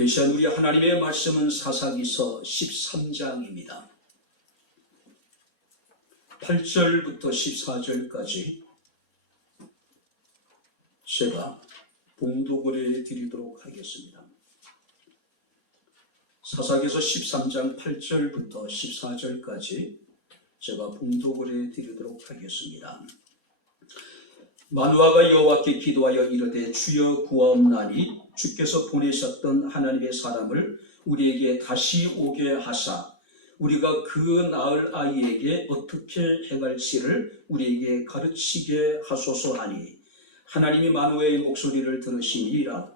이 시간 우리 하나님의 말씀은 사사기서 13장입니다. 8절부터 14절까지 제가 봉독을 해드리도록 하겠습니다. 사사기서 13장 8절부터 14절까지 제가 봉독을 해드리도록 하겠습니다. 마누아가 여호와께 기도하여 이르되 주여 구하옵나니 주께서 보내셨던 하나님의 사람을 우리에게 다시 오게 하사 우리가 그 낳을 아이에게 어떻게 행할지를 우리에게 가르치게 하소서 하니 하나님이 마누아의 목소리를 들으시니라.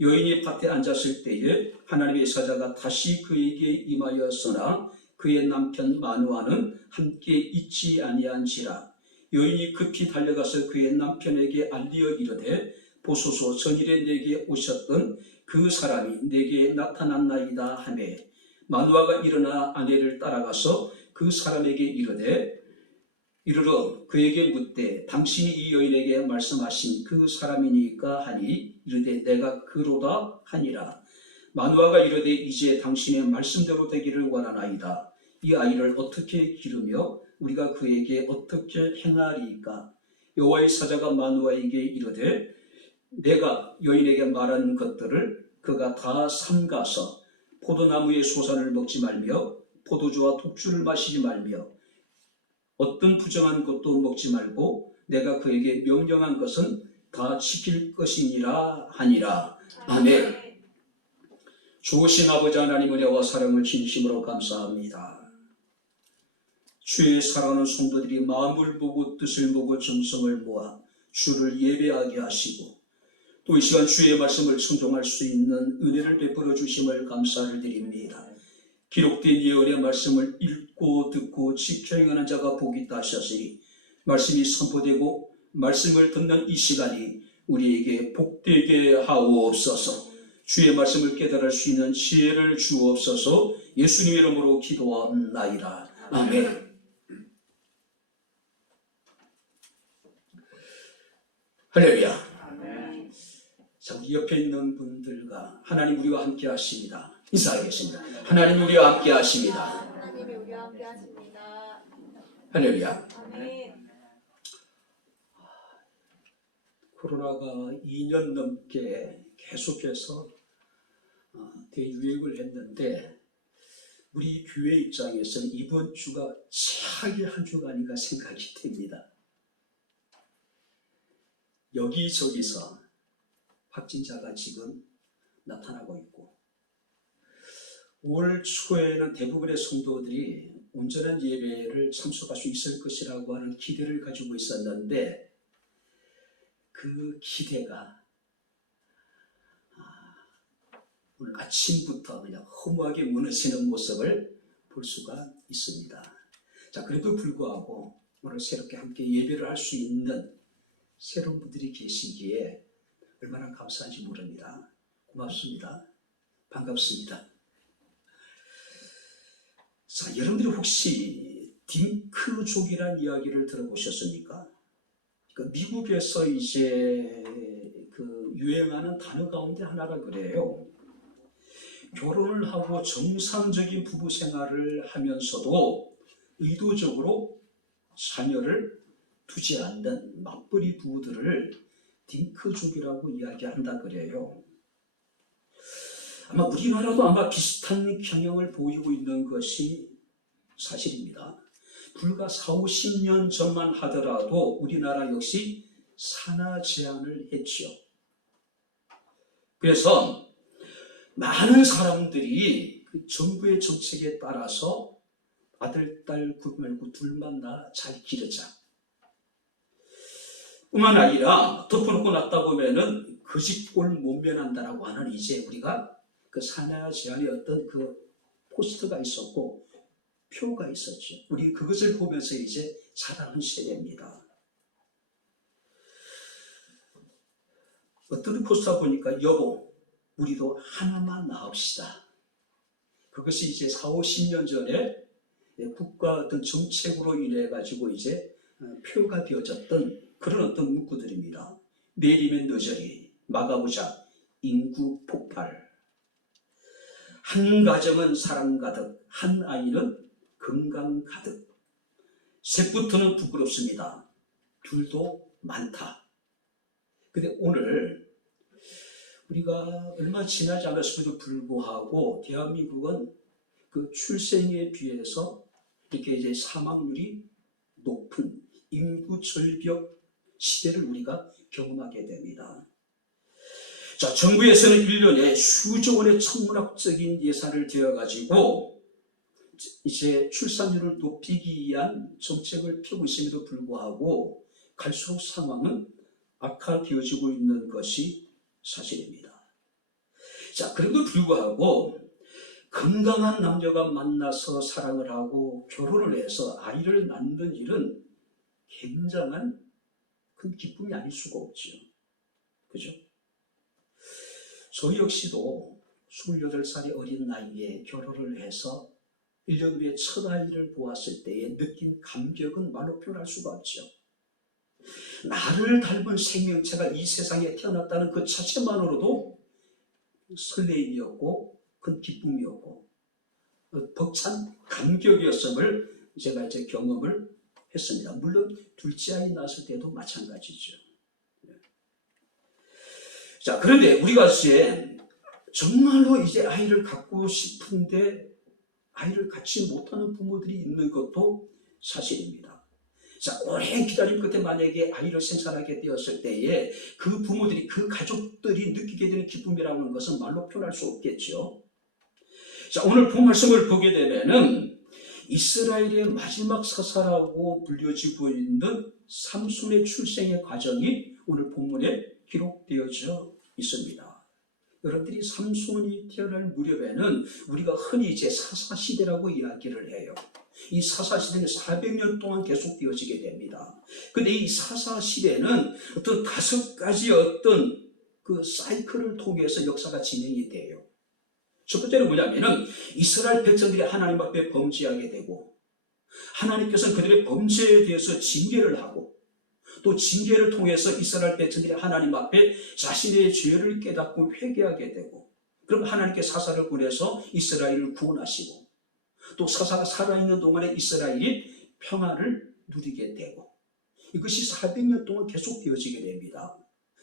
여인이 밭에 앉았을 때에 하나님의 사자가 다시 그에게 임하였으나 그의 남편 마누아는 함께 있지 아니한지라. 여인이 급히 달려가서 그의 남편에게 알리어 이르되 보소서 전일에 내게 오셨던 그 사람이 내게 나타났나이다 하매 마누아가 일어나 아내를 따라가서 그 사람에게 이르러 그에게 묻되 당신이 이 여인에게 말씀하신 그 사람이니까 하니 이르되 내가 그로다 하니라. 마누아가 이르되 이제 당신의 말씀대로 되기를 원하나이다. 이 아이를 어떻게 기르며 우리가 그에게 어떻게 행하리이까? 여호와의 사자가 마누아에게 이르되 내가 여인에게 말한 것들을 그가 다 삼가서 포도나무의 소산을 먹지 말며 포도주와 독주를 마시지 말며 어떤 부정한 것도 먹지 말고 내가 그에게 명령한 것은 다 지킬 것이니라 하니라. 아멘. 좋으신 아버지 하나님 은혜와 사랑을 진심으로 감사합니다. 주의 사랑하는 성도들이 마음을 보고 뜻을 보고 정성을 모아 주를 예배하게 하시고 또 이 시간 주의 말씀을 청종할 수 있는 은혜를 베풀어 주심을 감사를 드립니다. 기록된 예언의 말씀을 읽고 듣고 지켜 행하는 자가 복이 있다 하셨으니 말씀이 선포되고 말씀을 듣는 이 시간이 우리에게 복되게 하옵소서. 주의 말씀을 깨달을 수 있는 지혜를 주옵소서. 예수님의 이름으로 기도하옵나이다. 아멘. 할렐루야. 자, 우리 옆에 있는 분들과 하나님 우리와 함께 하십니다. 인사하겠습니다. 하나님 우리와 함께 하십니다. 하나님이 우리와 함께 하십니다. 할렐루야. 아멘. 코로나가 2년 넘게 계속해서 대유행을 했는데 우리 교회 입장에서는 이번 주가 최악의 한 주가 아닌가 생각이 됩니다. 여기저기서 확진자가 지금 나타나고 있고 올 초에는 대부분의 성도들이 온전한 예배를 참석할 수 있을 것이라고 하는 기대를 가지고 있었는데 그 기대가 오늘 아침부터 그냥 허무하게 무너지는 모습을 볼 수가 있습니다. 자, 그래도 불구하고 오늘 새롭게 함께 예배를 할 수 있는 새로운 분들이 계시기에 얼마나 감사한지 모릅니다. 고맙습니다. 반갑습니다. 자, 여러분들이 혹시 딩크족이라는 이야기를 들어보셨습니까? 그러니까 미국에서 이제 그 유행하는 단어 가운데 하나라 그래요. 결혼을 하고 정상적인 부부 생활을 하면서도 의도적으로 자녀를 두지 않는 맞벌이 부부들을 딩크족이라고 이야기한다 그래요. 아마 우리나라도 아마 비슷한 경향을 보이고 있는 것이 사실입니다. 불과 40-50년 전만 하더라도 우리나라 역시 산하 제한을 했죠. 그래서 많은 사람들이 그 정부의 정책에 따라서 아들, 딸 말고 둘만 다 잘 기르자. 뿐만 아니라 덮어놓고 놨다 보면은 그 집 꼴 못 면한다라고 하는 이제 우리가 그 산하 제한의 어떤 그 포스터가 있었고 표가 있었죠. 우리 그것을 보면서 이제 자라는 세대입니다. 어떤 포스터 보니까 여보 우리도 하나만 낳읍시다. 그것이 이제 40-50년 전에 국가 어떤 정책으로 인해 가지고 이제 표가 되어졌던 그런 어떤 문구들입니다. 내일이면 너저리 막아보자 인구 폭발. 한 가정은 사랑 가득, 한 아이는 건강 가득. 셋부터는 부끄럽습니다. 둘도 많다. 근데 오늘 우리가 얼마 지나지 않았음에도 불구하고 대한민국은 그 출생에 비해서 이렇게 이제 사망률이 높은 인구 절벽 시대를 우리가 경험하게 됩니다. 자, 정부에서는 1년에 수조 원의 천문학적인 예산을 들여가지고 이제 출산율을 높이기 위한 정책을 펴고 있음에도 불구하고 갈수록 상황은 악화되어지고 있는 것이 사실입니다. 자, 그럼에도 불구하고 건강한 남녀가 만나서 사랑을 하고 결혼을 해서 아이를 낳는 일은 굉장한 큰 기쁨이 아닐 수가 없죠. 그죠? 저 역시도 28살의 어린 나이에 결혼을 해서 1년 후에 첫 아이를 보았을 때에 느낀 감격은 말로 표현할 수가 없죠. 나를 닮은 생명체가 이 세상에 태어났다는 그 자체만으로도 설레임이었고 큰 기쁨이었고 벅찬 감격이었음을 제가 이제 경험을 했습니다. 물론 둘째 아이 낳았을 때도 마찬가지죠. 자, 그런데 우리가 이제 정말로 이제 아이를 갖고 싶은데 아이를 갖지 못하는 부모들이 있는 것도 사실입니다. 자, 오랜 기다림 끝에 만약에 아이를 생산하게 되었을 때에 그 부모들이, 그 가족들이 느끼게 되는 기쁨이라는 것은 말로 표현할 수 없겠죠. 자, 오늘 본 말씀을 보게 되면은 이스라엘의 마지막 사사라고 불려지고 있는 삼손의 출생의 과정이 오늘 본문에 기록되어져 있습니다. 여러분들이 삼손이 태어날 무렵에는 우리가 흔히 이제 사사시대라고 이야기를 해요. 이 사사시대는 400년 동안 계속되어지게 됩니다. 근데 이 사사시대는 어떤 5가지 어떤 그 사이클을 통해서 역사가 진행이 돼요. 첫 번째는 뭐냐면은 이스라엘 백성들이 하나님 앞에 범죄하게 되고 하나님께서는 그들의 범죄에 대해서 징계를 하고 또 징계를 통해서 이스라엘 백성들이 하나님 앞에 자신의 죄를 깨닫고 회개하게 되고 그럼 하나님께 사사를 보내서 이스라엘을 구원하시고 또 사사가 살아있는 동안에 이스라엘이 평화를 누리게 되고 이것이 400년 동안 계속되어지게 됩니다.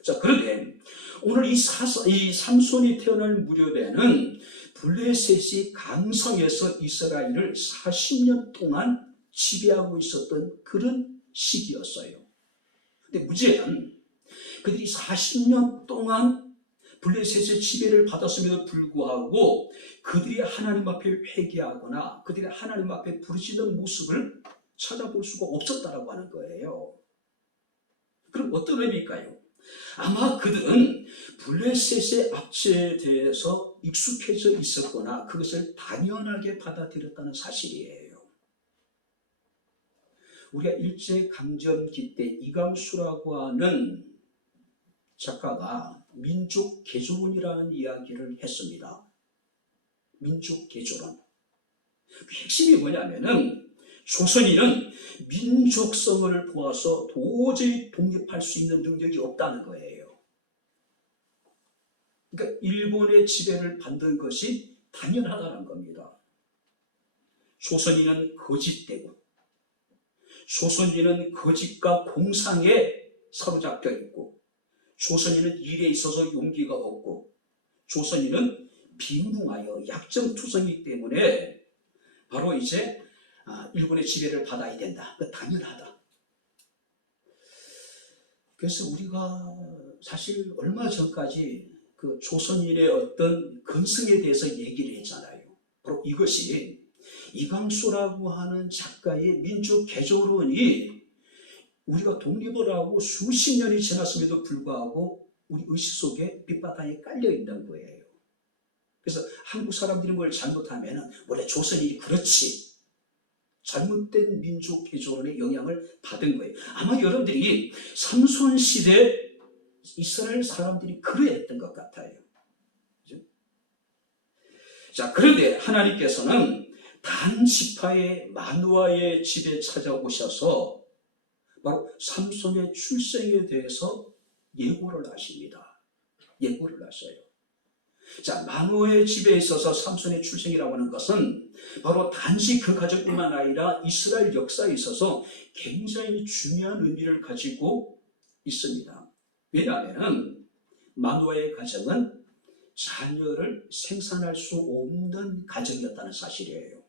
자, 그런데 오늘 이 삼손이 태어날 무렵에는 블레셋이 강성해서 이스라엘을 40년 동안 지배하고 있었던 그런 시기였어요. 근데 문제는 그들이 40년 동안 블레셋의 지배를 받았음에도 불구하고 그들이 하나님 앞에 회개하거나 그들이 하나님 앞에 부르짖는 모습을 찾아볼 수가 없었다라고 하는 거예요. 그럼 어떤 의미일까요? 아마 그들은 블레셋의 압제에 대해서 익숙해져 있었거나 그것을 당연하게 받아들였다는 사실이에요. 우리가 일제강점기 때 이강수라고 하는 작가가 민족개조론이라는 이야기를 했습니다. 민족개조론. 그 핵심이 뭐냐면은 조선인은 민족성을 보아서 도저히 독립할 수 있는 능력이 없다는 거예요. 그러니까 일본의 지배를 받는 것이 당연하다는 겁니다. 조선인은 거짓되고 조선인은 거짓과 공상에 사로잡혀 있고 조선인은 일에 있어서 용기가 없고 조선인은 빈궁하여 약점투성이기 때문에 바로 이제 일본의 지배를 받아야 된다. 그 당연하다. 그래서 우리가 사실 얼마 전까지 그 조선인의 어떤 근성에 대해서 얘기를 했잖아요. 바로 이것이 이강수라고 하는 작가의 민족 개조론이 우리가 독립을 하고 수십 년이 지났음에도 불구하고 우리 의식 속에 밑바닥에 깔려 있는 거예요. 그래서 한국 사람들이 뭘 잘못하면 원래 조선인이 그렇지 잘못된 민족 개조론의 영향을 받은 거예요. 아마 여러분들이 삼손 시대 이스라엘 사람들이 그래야 했던 것 같아요. 그죠? 자, 그런데 하나님께서는 단 지파의 마누아의 집에 찾아오셔서 바로 삼손의 출생에 대해서 예고를 하십니다. 예고를 하셔요. 자, 마노아의 집에 있어서 삼손의 출생이라고 하는 것은 바로 단지 그 가족뿐만 아니라 이스라엘 역사에 있어서 굉장히 중요한 의미를 가지고 있습니다. 왜냐하면 마노아의 가정은 자녀를 생산할 수 없는 가정이었다는 사실이에요.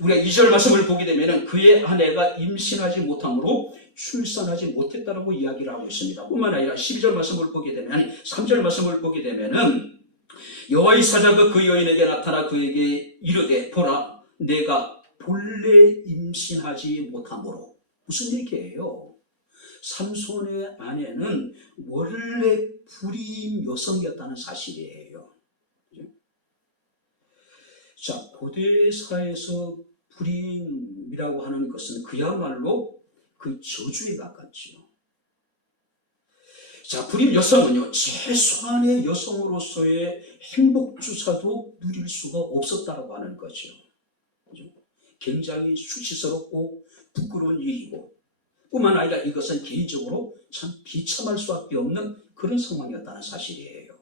우리가 2절 말씀을 보게 되면 그의 아내가 임신하지 못함으로 출산하지 못했다라고 이야기를 하고 있습니다. 뿐만 아니라 12절 말씀을 보게 되면, 3절 말씀을 보게 되면은 여호와의 사자가 그 여인에게 나타나 그에게 이르되 보라 내가 본래 임신하지 못함으로. 무슨 얘기예요? 삼손의 아내는 원래 불임 여성이었다는 사실이에요. 자, 고대사에서 불임이라고 하는 것은 그야말로 그 저주에 가깝지요. 자, 불임 여성은요, 최소한의 여성으로서의 행복주사도 누릴 수가 없었다고 하는 거죠. 굉장히 수치스럽고 부끄러운 일이고, 뿐만 아니라 이것은 개인적으로 참 비참할 수밖에 없는 그런 상황이었다는 사실이에요.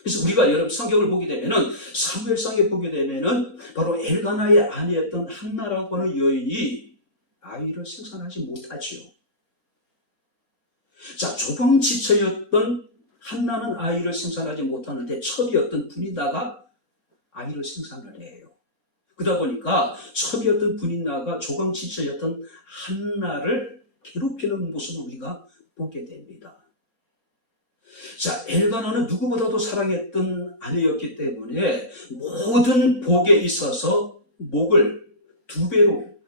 그래서 우리가 여러분 성경을 보게 되면은, 사무엘상에 보게 되면은 바로 엘가나의 아내였던 한나라고 하는 여인이 아이를 생산하지 못하지요. 자, 조방지처였던 한나는 아이를 생산하지 못하는데 첩이었던 분이다가 아이를 생산을 해요. 그러다 보니까 첩이었던 분이다가 조방지처였던 한나를 괴롭히는 모습을 우리가 보게 됩니다. 자, 엘가나는 누구보다도 사랑했던 아내였기 때문에 모든 복에 있어서 목을 2배로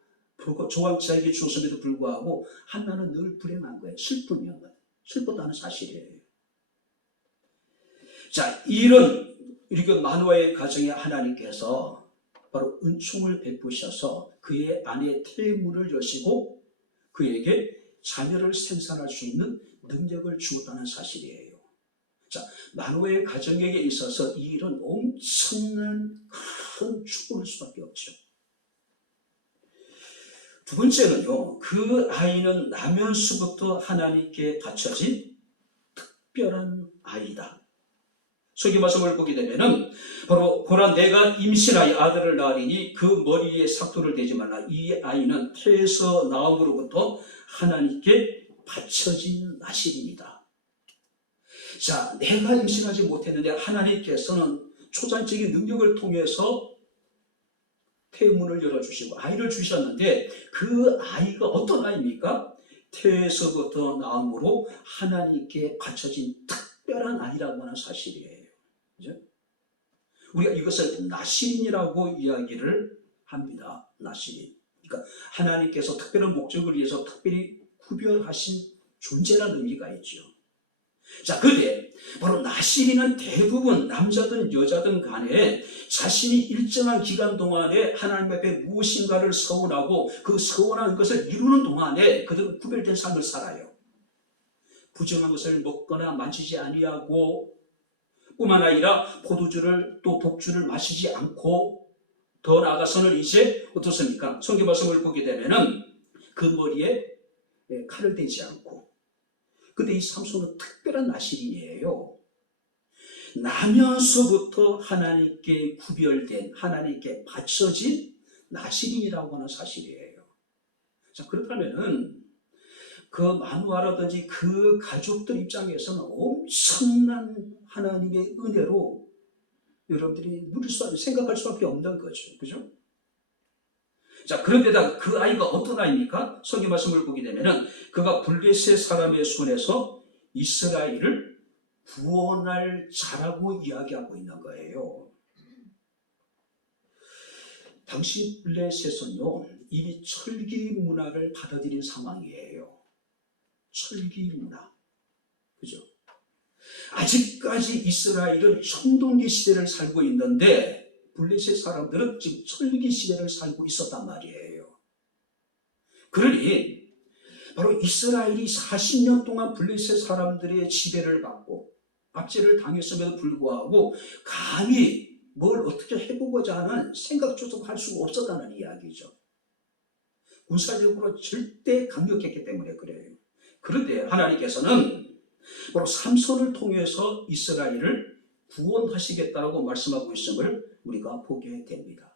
조왕지에게 주었음에도 불구하고 한나는 늘 불행한 거예요. 슬펐다는 사실이에요. 자, 이렇게 마노아의 가정에 하나님께서 바로 은총을 베푸셔서 그의 아내의 태문을 여시고 그에게 자녀를 생산할 수 있는 능력을 주었다는 사실이에요. 자, 마노아의 가정에게 있어서 이 일은 엄청난 큰 축복일 수밖에 없죠. 두 번째는요, 그 아이는 나면서부터 하나님께 바쳐진 특별한 아이다. 성경 말씀을 보게 되면은 바로 보라 내가 임신하여 아들을 낳으리니 그 머리에 삭도를 대지 말라. 이 아이는 태에서 나옴으로부터 하나님께 바쳐진 나실입니다. 자, 내가 임신하지 못했는데 하나님께서는 초자연적인 능력을 통해서 태문을 열어주시고 아이를 주셨는데 그 아이가 어떤 아이입니까? 태에서부터 나옴으로 하나님께 바쳐진 특별한 아이라고 하는 사실이에요. 그죠? 우리가 이것을 나실인이라고 이야기를 합니다. 나실인. 그러니까 하나님께서 특별한 목적을 위해서 특별히 구별하신 존재라는 의미가 있죠. 자, 그런데 바로 나실인은 대부분 남자든 여자든 간에 자신이 일정한 기간 동안에 하나님 앞에 무엇인가를 서원하고 그 서원한 것을 이루는 동안에 그들은 구별된 삶을 살아요. 부정한 것을 먹거나 만지지 아니하고 뿐만 아니라 포도주를 또 독주를 마시지 않고 더 나아가서는 이제 어떻습니까? 성경 말씀을 보게 되면은 그 머리에 칼을 대지 않고. 근데 이 삼손은 특별한 나실인이에요. 나면서부터 하나님께 구별된, 하나님께 바쳐진 나실인이라고 하는 사실이에요. 자, 그렇다면은 그 마누아라든지 그 가족들 입장에서는 엄청난 하나님의 은혜로 여러분들이 생각할 수밖에 없는 거죠. 그죠? 자, 그런데다 그 아이가 어떤 아이입니까? 성경 말씀을 보게 되면은 그가 블레셋 사람의 손에서 이스라엘을 구원할 자라고 이야기하고 있는 거예요. 당시 블레셋은요, 이미 철기 문화를 받아들인 상황이에요. 철기 문화. 그죠? 아직까지 이스라엘은 청동기 시대를 살고 있는데 블레셋 사람들은 지금 철기 시대를 살고 있었단 말이에요. 그러니 바로 이스라엘이 40년 동안 블레셋 사람들의 지배를 받고 압제를 당했음에도 불구하고 감히 뭘 어떻게 해보고자 하는 생각조차 할 수가 없었다는 이야기죠. 군사적으로 절대 강력했기 때문에 그래요. 그런데 하나님께서는 바로 삼손을 통해서 이스라엘을 구원하시겠다고 말씀하고 있음을 우리가 보게 됩니다.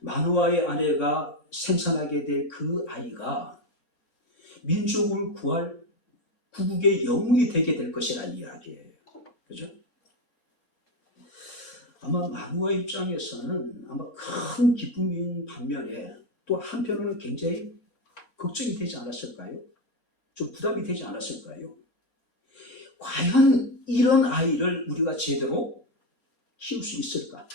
마누아의 아내가 생산하게 될 그 아이가 민족을 구할 구국의 영웅이 되게 될 것이라는 이야기예요. 그죠? 아마 마누아 입장에서는 아마 큰 기쁨인 반면에 또 한편으로는 굉장히 걱정이 되지 않았을까요? 좀 부담이 되지 않았을까요? 과연 이런 아이를 우리가 제대로 키울 수 있을까?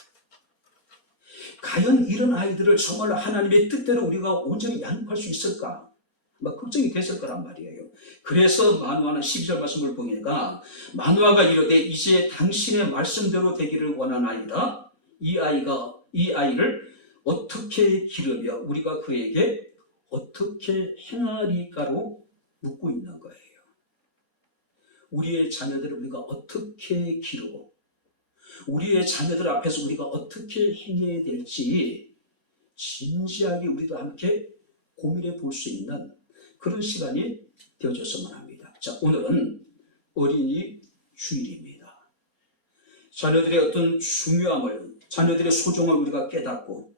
과연 이런 아이들을 정말 하나님의 뜻대로 우리가 온전히 양육할 수 있을까? 막 걱정이 됐을 거란 말이에요. 그래서 마누아는 12절 말씀을 보니까 마누아가 이르되 이제 당신의 말씀대로 되기를 원하나이다. 이 아이를 어떻게 기르며 우리가 그에게 어떻게 행하리까로 묻고 있는 거예요. 우리의 자녀들을 우리가 어떻게 기르고 우리의 자녀들 앞에서 우리가 어떻게 행해야 될지 진지하게 우리도 함께 고민해 볼 수 있는 그런 시간이 되어졌으면 합니다. 자, 오늘은 어린이 주일입니다. 자녀들의 어떤 중요함을, 자녀들의 소중함을 우리가 깨닫고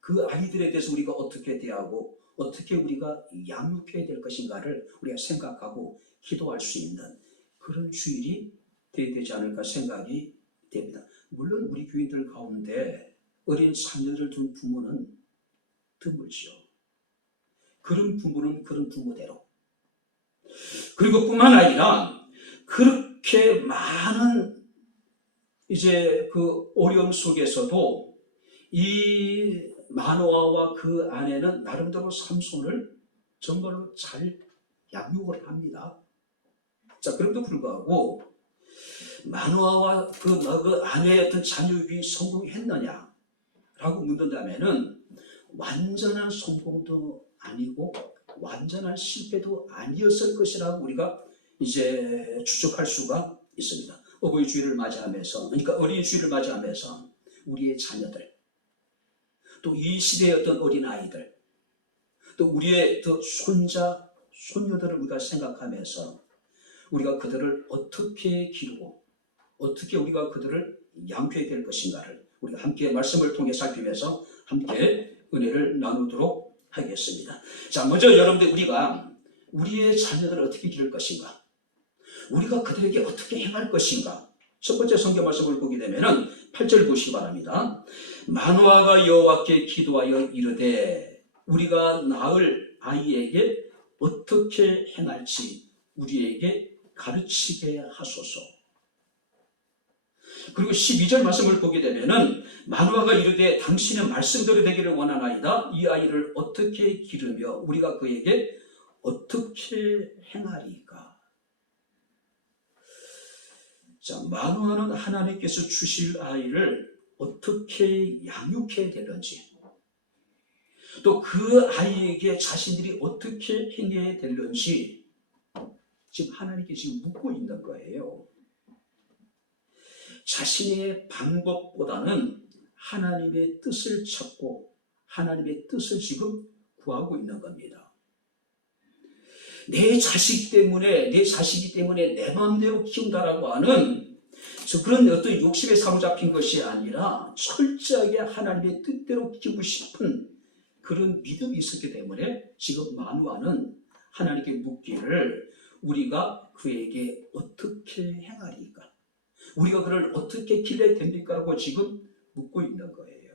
그 아이들에 대해서 우리가 어떻게 대하고 어떻게 우리가 양육해야 될 것인가를 우리가 생각하고 기도할 수 있는 그런 주일이 되어야 되지 않을까 생각이 됩니다. 물론 우리 교인들 가운데 어린 자녀를 둔 부모는 드물죠. 그런 부모는 그런 부모대로. 그리고 뿐만 아니라 그렇게 많은 이제 그 어려움 속에서도 이 마누아와 그 아내는 나름대로 삼손을 정말로 잘 양육을 합니다. 자, 그럼에도 불구하고 마누아와 그 아내의 어떤 자녀육이 성공했느냐라고 묻는다면은 완전한 성공도 아니고 완전한 실패도 아니었을 것이라고 우리가 이제 추측할 수가 있습니다. 어버이 주일을 맞이하면서, 그러니까 어린이 주일을 맞이하면서 우리의 자녀들, 또 이 시대의 어떤 어린 아이들, 또 우리의 또 손자, 손녀들을 우리가 생각하면서 우리가 그들을 어떻게 기르고 어떻게 우리가 그들을 양육해야 될 것인가를 우리가 함께 말씀을 통해 살피면서 함께 은혜를 나누도록 하겠습니다. 자, 먼저 여러분들 우리가 우리의 자녀들을 어떻게 기를 것인가? 우리가 그들에게 어떻게 행할 것인가? 첫 번째 성경 말씀을 보게 되면은 8절 보시기 바랍니다. 마누아가 여호와께 기도하여 이르되 우리가 낳을 아이에게 어떻게 행할지 우리에게 가르치게 하소서. 그리고 12절 말씀을 보게 되면은 마누아가 이르되 당신의 말씀대로 되기를 원하나이다. 이 아이를 어떻게 기르며 우리가 그에게 어떻게 행하리까? 자, 마누아는 하나님께서 주실 아이를 어떻게 양육해야 되는지, 또 그 아이에게 자신들이 어떻게 행해야 되는지 지금 하나님께 지금 묻고 있는 거예요. 자신의 방법보다는 하나님의 뜻을 찾고 하나님의 뜻을 지금 구하고 있는 겁니다. 내 자식이 때문에 내 마음대로 키운다라고 하는 그런 어떤 욕심에 사로잡힌 것이 아니라 철저하게 하나님의 뜻대로 키우고 싶은 그런 믿음이 있었기 때문에 지금 마누아는 하나님께 묻기를 우리가 그에게 어떻게 행하리까? 우리가 그를 어떻게 길러야 됩니까? 라고 지금 묻고 있는 거예요.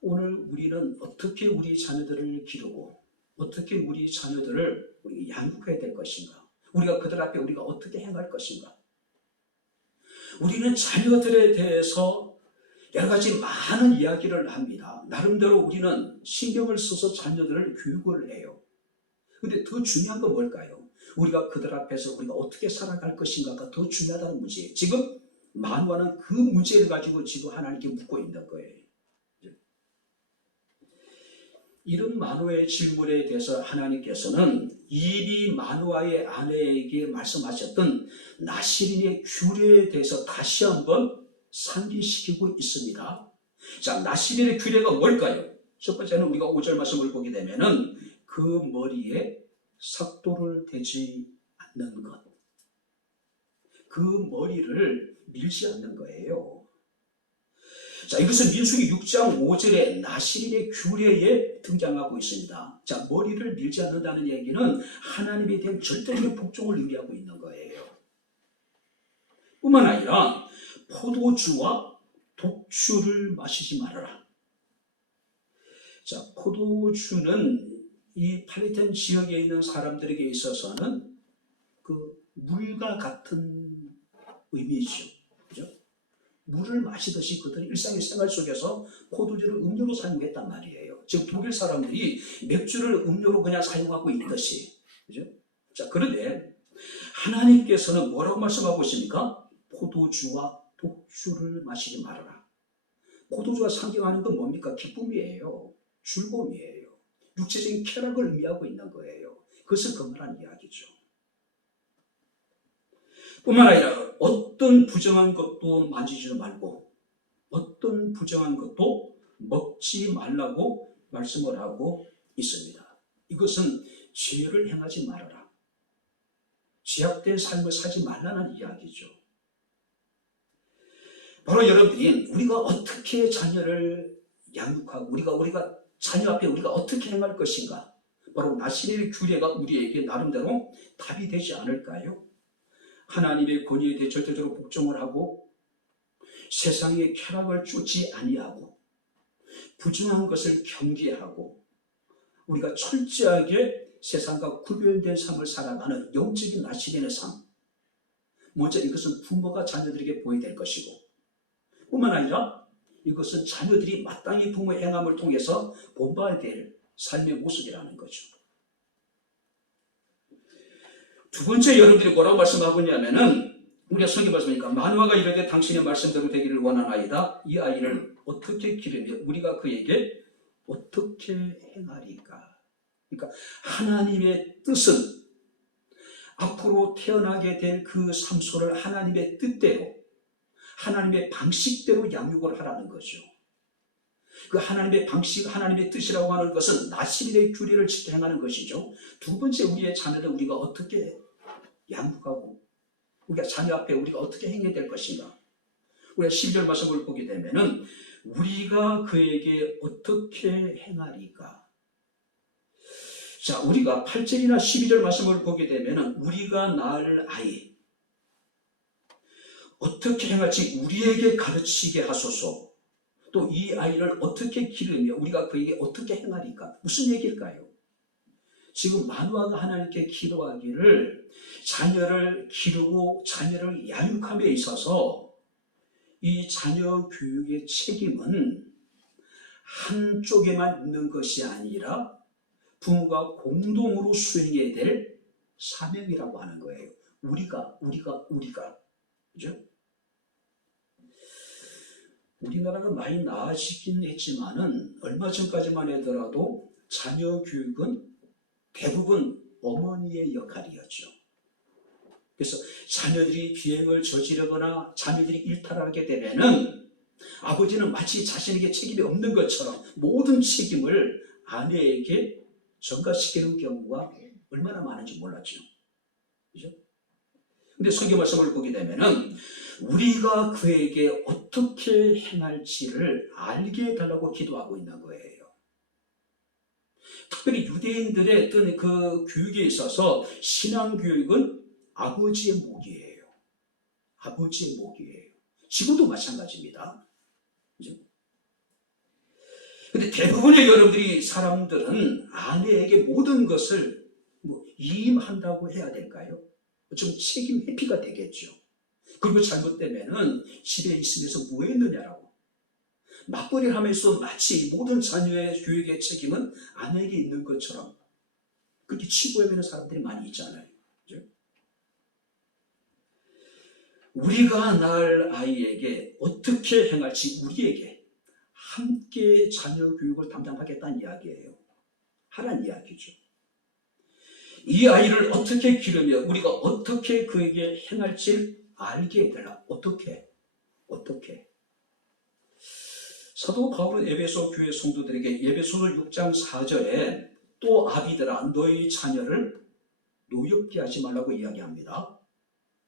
오늘 우리는 어떻게 우리 자녀들을 기르고 어떻게 우리 자녀들을 우리 양육해야 될 것인가? 우리가 그들 앞에 우리가 어떻게 행할 것인가? 우리는 자녀들에 대해서 여러 가지 많은 이야기를 합니다. 나름대로 우리는 신경을 써서 자녀들을 교육을 해요. 근데 더 중요한 건 뭘까요? 우리가 그들 앞에서 우리가 어떻게 살아갈 것인가가 더 중요하다는 문제예요. 지금 마누아는 그 문제를 가지고 지금 하나님께 묻고 있는 거예요. 이런 마누아의 질문에 대해서 하나님께서는 이미 마누아의 아내에게 말씀하셨던 나시린의 규례에 대해서 다시 한번 상기시키고 있습니다. 자, 나시린의 규례가 뭘까요? 첫 번째는 우리가 5절 말씀을 보게 되면은 그 머리에 삭도를 대지 않는 것. 그 머리를 밀지 않는 거예요. 자, 이것은 민수기 6장 5절에 나실인의 규례에 등장하고 있습니다. 자, 머리를 밀지 않는다는 얘기는 하나님에 대한 절대적인 복종을 의미하고 있는 거예요. 뿐만 아니라 포도주와 독주를 마시지 말아라. 자, 포도주는 이 팔레스타인 지역에 있는 사람들에게 있어서는 그 물과 같은 의미죠. 그죠? 물을 마시듯이 그들은 일상의 생활 속에서 포도주를 음료로 사용했단 말이에요. 즉 독일 사람들이 맥주를 음료로 그냥 사용하고 있듯이. 그죠? 자, 그런데 하나님께서는 뭐라고 말씀하고 있습니까? 포도주와 독주를 마시지 말아라. 포도주가 상징하는 건 뭡니까? 기쁨이에요. 즐거움이에요. 육체적인 쾌락을 의미하고 있는 거예요. 그것을 거절한 이야기죠. 뿐만 아니라 어떤 부정한 것도 만지지 말고 어떤 부정한 것도 먹지 말라고 말씀을 하고 있습니다. 이것은 죄를 행하지 말아라. 죄악된 삶을 살지 말라는 이야기죠. 바로 여러분들이 우리가 어떻게 자녀를 양육하고 우리가 자녀 앞에 우리가 어떻게 행할 것인가, 바로 나실의 규례가 우리에게 나름대로 답이 되지 않을까요? 하나님의 권위에 대해 절대적으로 복종을 하고 세상의 쾌락을 쫓지 아니하고 부정한 것을 경계하고 우리가 철저하게 세상과 구별된 삶을 살아가는 영적인 나실인의 삶, 먼저 이것은 부모가 자녀들에게 보여야 될 것이고, 뿐만 아니라 이것은 자녀들이 마땅히 부모의 행함을 통해서 본받아야 될 삶의 모습이라는 거죠. 두 번째, 여러분들이 뭐라고 말씀하고 있냐면은, 우리가 성경 말씀이니까 만화가 이르되 당신의 말씀대로 되기를 원하나이다. 이 아이를 어떻게 기르며 우리가 그에게 어떻게 행하리까. 그러니까 하나님의 뜻은 앞으로 태어나게 될 그 삼손을 하나님의 뜻대로, 하나님의 방식대로 양육을 하라는 거죠. 그 하나님의 방식, 하나님의 뜻이라고 하는 것은 나실인의 규례를 지켜 행하는 것이죠. 두 번째, 우리의 자녀를 우리가 어떻게 양육하고 우리가 자녀 앞에 우리가 어떻게 행해야 될 것인가. 우리가 12절 말씀을 보게 되면은 우리가 그에게 어떻게 행하리까. 자, 우리가 8절이나 12절 말씀을 보게 되면은 우리가 낳을 아이 어떻게 행할지 우리에게 가르치게 하소서. 또 이 아이를 어떻게 기르며 우리가 그에게 어떻게 행하리까. 무슨 얘기일까요? 지금 만화가 하나님께 기도하기를 자녀를 기르고 자녀를 양육함에 있어서 이 자녀 교육의 책임은 한쪽에만 있는 것이 아니라 부모가 공동으로 수행해야 될 사명이라고 하는 거예요. 우리가. 그죠? 우리나라가 많이 나아지긴 했지만은 얼마 전까지만 하더라도 자녀 교육은 대부분 어머니의 역할이었죠. 그래서 자녀들이 비행을 저지르거나 자녀들이 일탈하게 되면은 아버지는 마치 자신에게 책임이 없는 것처럼 모든 책임을 아내에게 전가시키는 경우가 얼마나 많은지 몰랐죠. 그죠? 근데 성경 말씀을 보게 되면은 우리가 그에게 어떻게 행할지를 알게 해달라고 기도하고 있는 거예요. 특별히 유대인들의 어떤 그 교육에 있어서 신앙교육은 아버지의 목이에요. 아버지의 목이에요. 지금도 마찬가지입니다. 그죠? 근데 대부분의 여러분들이 사람들은 아내에게 모든 것을 이임한다고 해야 될까요? 좀 책임 회피가 되겠죠. 그리고 잘못되면은 집에 있으면서 뭐 했느냐라고 맞벌이를 하면서 마치 모든 자녀의 교육의 책임은 아내에게 있는 것처럼 그렇게 치부해버리는 사람들이 많이 있잖아요. 그죠? 우리가 낳을 아이에게 어떻게 행할지 우리에게 함께 자녀 교육을 담당하겠다는 이야기예요. 하라는 이야기죠. 이 아이를 어떻게 기르며 우리가 어떻게 그에게 행할지 알게 해달라. 어떻게? 사도 바울은 에베소 교회 성도들에게 에베소서 6장 4절에 또 아비들아 너희 자녀를 노엽게 하지 말라고 이야기합니다.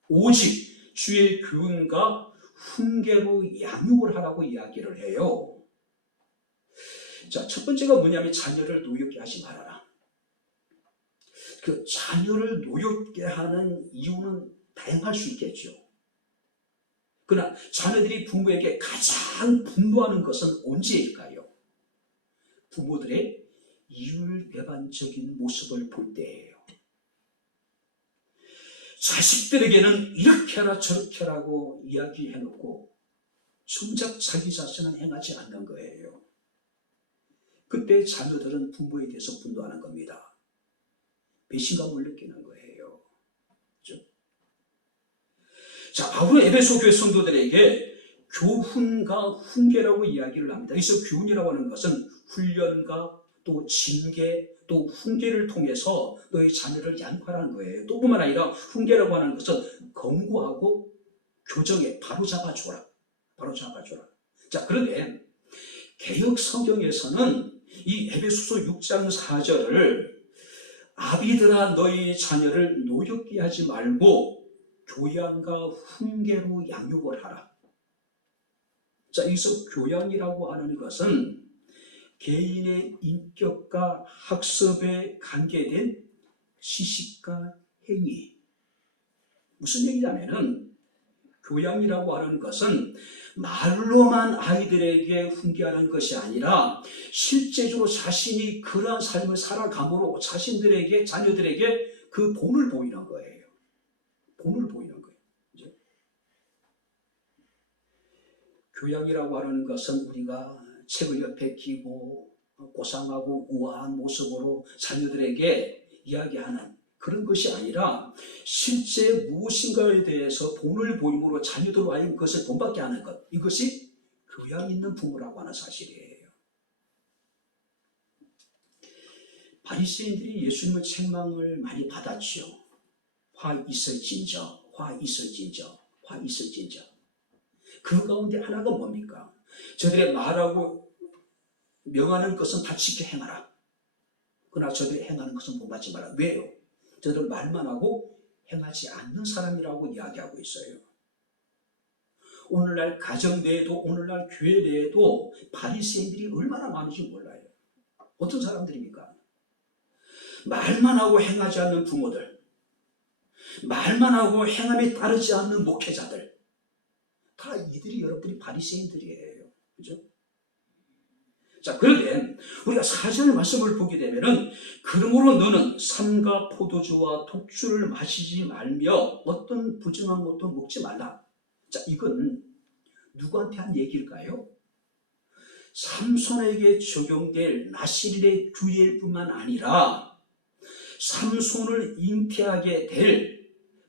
오직 주의 교훈과 훈계로 양육을 하라고 이야기를 해요. 자, 첫 번째가 뭐냐면 자녀를 노엽게 하지 말아라. 그 자녀를 노엽게 하는 이유는 다양할 수 있겠죠. 그러나 자녀들이 부모에게 가장 분노하는 것은 언제일까요? 부모들의 이율배반적인 모습을 볼 때예요. 자식들에게는 이렇게 하라 저렇게 하라고 이야기해놓고 정작 자기 자신은 행하지 않는 거예요. 그때 자녀들은 부모에 대해서 분노하는 겁니다. 배신감을 느끼는 거예요. 그렇죠? 자, 바울은 에베소 교회 성도들에게 교훈과 훈계라고 이야기를 합니다. 여기서 교훈이라고 하는 것은 훈련과 또 징계, 또 훈계를 통해서 너의 자녀를 양육하라는 거예요. 또 뿐만 아니라 훈계라고 하는 것은 권고하고 교정에 바로잡아줘라. 바로잡아줘라. 자, 그런데 개역 성경에서는 이 에베소서 6장 4절을 아비들아 너희 자녀를 노엽게 하지 말고 교양과 훈계로 양육을 하라. 자, 여기서 교양이라고 하는 것은 개인의 인격과 학습에 관계된 지식과 행위. 무슨 얘기냐면은 교양이라고 하는 것은 말로만 아이들에게 훈계하는 것이 아니라 실제적으로 자신이 그러한 삶을 살아감으로 자신들에게, 자녀들에게 그 본을 보이는 거예요. 본을 보이는 거예요. 그죠? 교양이라고 하는 것은 우리가 책을 옆에 끼고 고상하고 우아한 모습으로 자녀들에게 이야기하는 그런 것이 아니라 실제 무엇인가에 대해서 본을 보임으로 자녀들로 하여금 그것을 본받게 하는 것, 이것이 교양 있는 부모라고 하는 사실이에요. 바리새인들이 예수님의 책망을 많이 받았죠. 화 있을진저, 화 있을진저, 화 있을진저. 그 가운데 하나가 뭡니까? 저들의 말하고 명하는 것은 다 지켜 행하라. 그러나 저들이 행하는 것은 본받지 마라. 왜요? 저들은 말만 하고 행하지 않는 사람이라고 이야기하고 있어요. 오늘날 가정 내에도, 오늘날 교회 내에도 바리새인들이 얼마나 많은지 몰라요. 어떤 사람들입니까? 말만 하고 행하지 않는 부모들, 말만 하고 행함에 따르지 않는 목회자들, 다 이들이 여러분들이 바리새인들이에요. 그죠? 자, 그런데 우리가 4절 말씀을 보게 되면은 그러므로 너는 삼가 포도주와 독주를 마시지 말며 어떤 부정한 것도 먹지 말라. 자, 이건 누구한테 한 얘기일까요? 삼손에게 적용될 나실의 규례일 뿐만 아니라 삼손을 잉태하게 될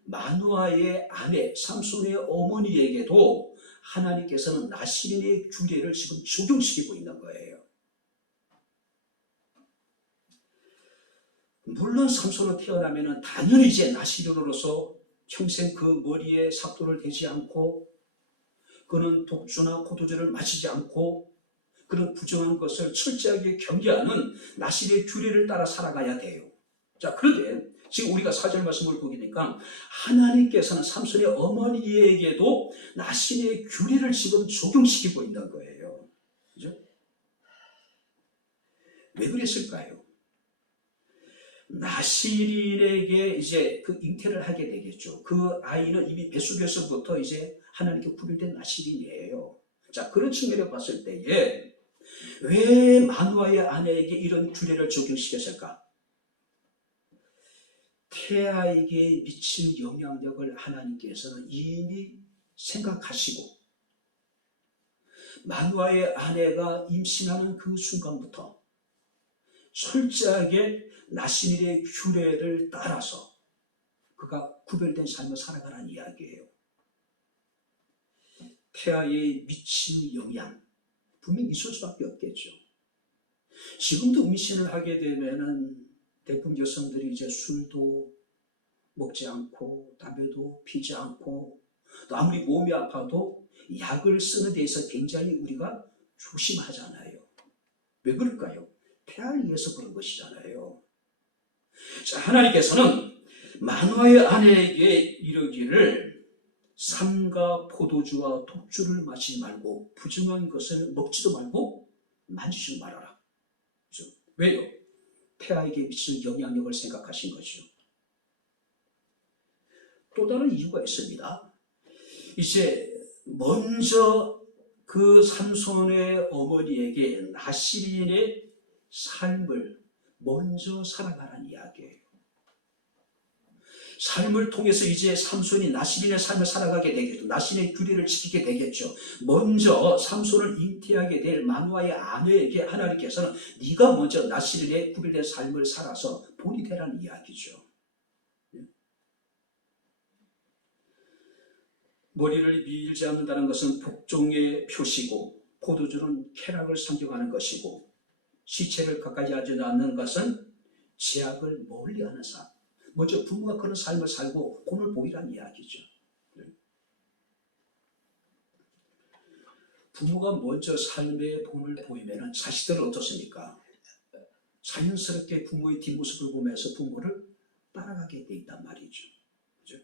마누아의 아내, 삼손의 어머니에게도 하나님께서는 나실인의 규례를 지금 적용시키고 있는 거예요. 물론 삼손은 태어나면 당연히 이제 나실인으로서 평생 그 머리에 삭도를 대지 않고 그는 독주나 포도주를 마시지 않고 그런 부정한 것을 철저하게 경계하는 나실의 규례를 따라 살아가야 돼요. 자, 그런데 지금 우리가 4절 말씀을 보게 되니까 하나님께서는 삼손의 어머니에게도 나실의 규례를 지금 적용시키고 있는 거예요. 그죠? 왜 그랬을까요? 나실인에게 이제 그 잉태를 하게 되겠죠. 그 아이는 이미 뱃속에서부터 이제 하나님께 구별된 나실인이에요. 자, 그런 측면에 봤을 때에 왜 마누아의 아내에게 이런 규례를 적용시켰을까? 태아에게 미칠 영향력을 하나님께서는 이미 생각하시고 마누아의 아내가 임신하는 그 순간부터 철저하게 나실인의 규례를 따라서 그가 구별된 삶을 살아가라는 이야기예요. 태아에 미친 영향 분명히 있을 수밖에 없겠죠. 지금도 임신을 하게 되면은 대부분 여성들이 이제 술도 먹지 않고 담배도 피지 않고 또 아무리 몸이 아파도 약을 쓰는 데 있어서 굉장히 우리가 조심하잖아요. 왜 그럴까요? 태아를 위해서 그런 것이잖아요. 자, 하나님께서는 마누아의 아내에게 이르기를 삼가 포도주와 독주를 마시지 말고 부정한 것을 먹지도 말고 만지지도 말아라. 그렇죠? 왜요? 폐하에게 미칠 영향력을 생각하신 거죠. 또 다른 이유가 있습니다. 이제 먼저 그 삼손의 어머니에게 나시린의 삶을 먼저 살아가라는 이야기예요. 삶을 통해서 이제 삼손이 나시린의 삶을 살아가게 되겠죠. 나시린의 규례를 지키게 되겠죠. 먼저 삼손을 잉태하게 될 마누아의 아내에게 하나님께서는 네가 먼저 나시린의 구별된 삶을 살아서 본이 되라는 이야기죠. 머리를 밀지 않는다는 것은 복종의 표시고, 포도주는 쾌락을 상징하는 것이고, 시체를 가까이 하지 않는 것은 죄악을 멀리하는 삶. 먼저 부모가 그런 삶을 살고 본을 보이라는 이야기죠. 부모가 먼저 삶의 본을 보이면 자식들은 어떻습니까? 자연스럽게 부모의 뒷모습을 보면서 부모를 따라가게 돼 있단 말이죠. 그죠?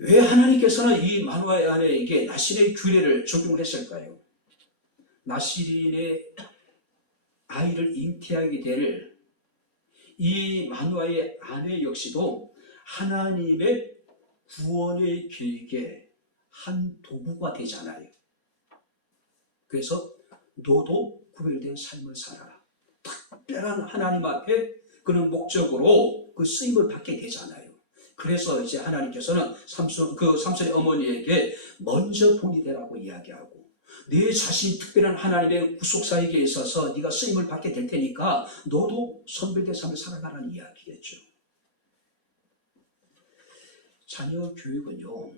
왜 하나님께서는 이 마누아의 아내에게 나실의 규례를 적용했을까요? 나실인의 아이를 잉태하게 될 이 마누아의 아내 역시도 하나님의 구원의 계획의 한 도구가 되잖아요. 그래서 너도 구별된 삶을 살아라. 특별한 하나님 앞에 그런 목적으로 그 쓰임을 받게 되잖아요. 그래서 이제 하나님께서는 삼손의 어머니에게 먼저 본이 되라고 이야기하고, 네 자신이 특별한 하나님의 구속사에게 있어서 네가 쓰임을 받게 될 테니까 너도 선별된 삶을 살아가라는 이야기겠죠. 자녀 교육은요,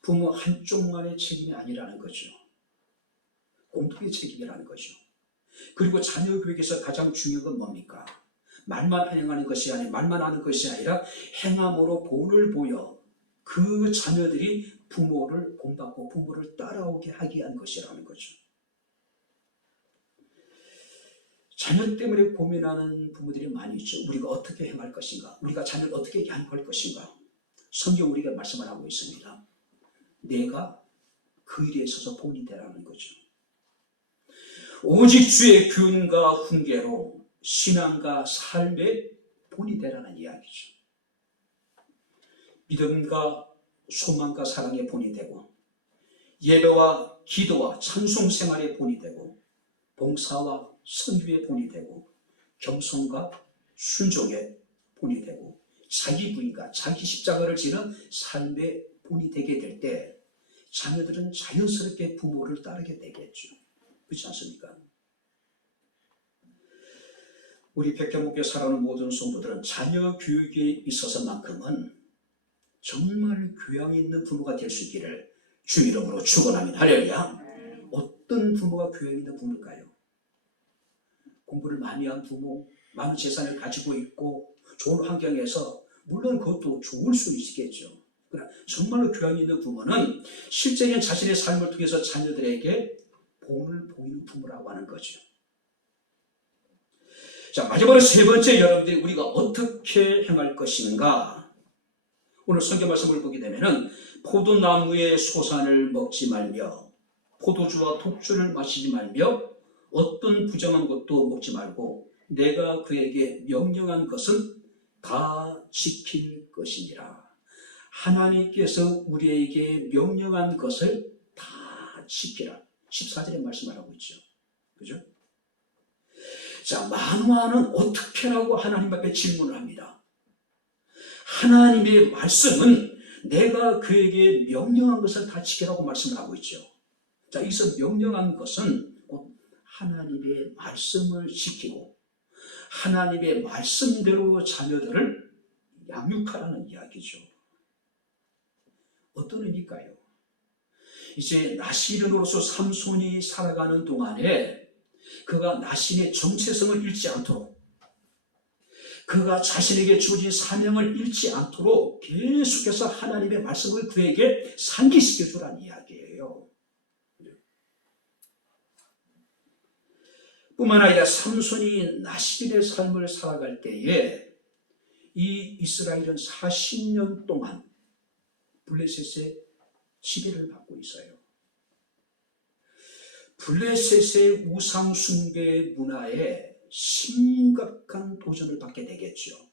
부모 한쪽만의 책임이 아니라는 거죠. 공동의 책임이라는 거죠. 그리고 자녀 교육에서 가장 중요한 건 뭡니까? 말만 행하는 것이 아니라, 말만 하는 것이 아니라 행함으로 본을 보여 그 자녀들이 부모를 본받고 부모를 따라오게 하기 위한 것이라는 거죠. 자녀 때문에 고민하는 부모들이 많이 있죠. 우리가 어떻게 행할 것인가? 우리가 자녀를 어떻게 양육할 것인가? 성경 우리가 말씀을 하고 있습니다. 내가 그 일에 있어서 본이 되라는 거죠. 오직 주의 교훈과 훈계로 신앙과 삶의 본이 되라는 이야기죠. 믿음과 소망과 사랑의 본이 되고, 예배와 기도와 찬송 생활의 본이 되고, 봉사와 선교의 본이 되고, 겸손과 순종의 본이 되고, 자기 부인과 자기 십자가를 지는 삶의 본이 되게 될 때 자녀들은 자연스럽게 부모를 따르게 되겠죠. 그렇지 않습니까? 우리 백향목교에 살아오는 모든 성도들은 자녀 교육에 있어서만큼은 정말 교양 있는 부모가 될 수 있기를 주 이름으로 축원합니다. 할렐루야. 어떤 부모가 교양 있는 부모일까요? 공부를 많이 한 부모, 많은 재산을 가지고 있고 좋은 환경에서, 물론 그것도 좋을 수 있겠죠. 그러나 정말로 교양 있는 부모는 실제적인 자신의 삶을 통해서 자녀들에게 본을 보이는 부모라고 하는 거죠. 자, 마지막으로 세 번째, 여러분들이 우리가 어떻게 행할 것인가? 오늘 성경 말씀을 보게 되면은 포도나무의 소산을 먹지 말며 포도주와 독주를 마시지 말며 어떤 부정한 것도 먹지 말고 내가 그에게 명령한 것은 다 지킬 것이니라. 하나님께서 우리에게 명령한 것을 다 지키라. 14절에 말씀하고 있죠. 그죠? 자, 마누아는 어떻게라고 하나님 앞에 질문을 합니다. 하나님의 말씀은 내가 그에게 명령한 것을 다 지키라고 말씀을 하고 있죠. 자, 여기서 명령한 것은 곧 하나님의 말씀을 지키고 하나님의 말씀대로 자녀들을 양육하라는 이야기죠. 어떤 의미일까요? 이제 나실인으로서 삼손이 살아가는 동안에 그가 나실의 정체성을 잃지 않도록, 그가 자신에게 주어진 사명을 잃지 않도록 계속해서 하나님의 말씀을 그에게 상기시켜 주라는 이야기예요. 뿐만 아니라 삼손이 나실의 삶을 살아갈 때에 이 이스라엘은 40년 동안 블레셋의 지배를 받고 있어요. 블레셋의 우상 숭배 문화에 심각한 도전을 받게 되겠죠.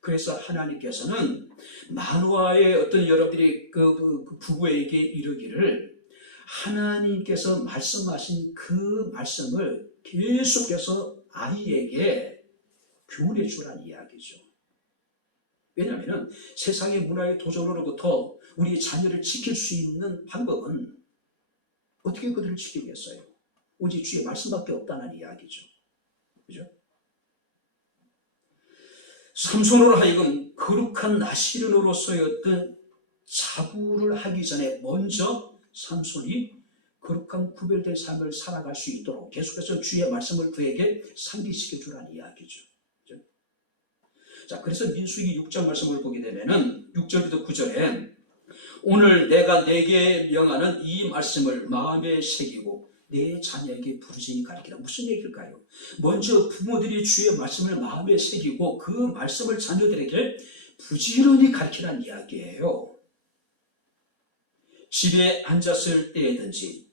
그래서 하나님께서는 만화의 어떤 여러분들이 그 부부에게 이르기를 하나님께서 말씀하신 그 말씀을 계속해서 아이에게 교훈해 주라는 이야기죠. 왜냐하면 세상의 문화의 도전으로부터 우리 자녀를 지킬 수 있는 방법은 어떻게 그들을 지키겠어요? 오직 주의 말씀밖에 없다는 이야기죠. 그죠? 삼손으로 하여금 거룩한 나시린으로서의 어떤 자부를 하기 전에 먼저 삼손이 거룩한 구별된 삶을 살아갈 수 있도록 계속해서 주의 말씀을 그에게 상기시켜 주라는 이야기죠. 그죠? 자, 그래서 민수기 6장 말씀을 보게 되면은 6절부터 9절에 오늘 내가 내게 명하는 이 말씀을 마음에 새기고 내 자녀에게 부르짖니 가르치라. 무슨 얘기일까요? 먼저 부모들이 주의 말씀을 마음에 새기고 그 말씀을 자녀들에게 부지런히 가르치라는 이야기예요. 집에 앉았을 때든지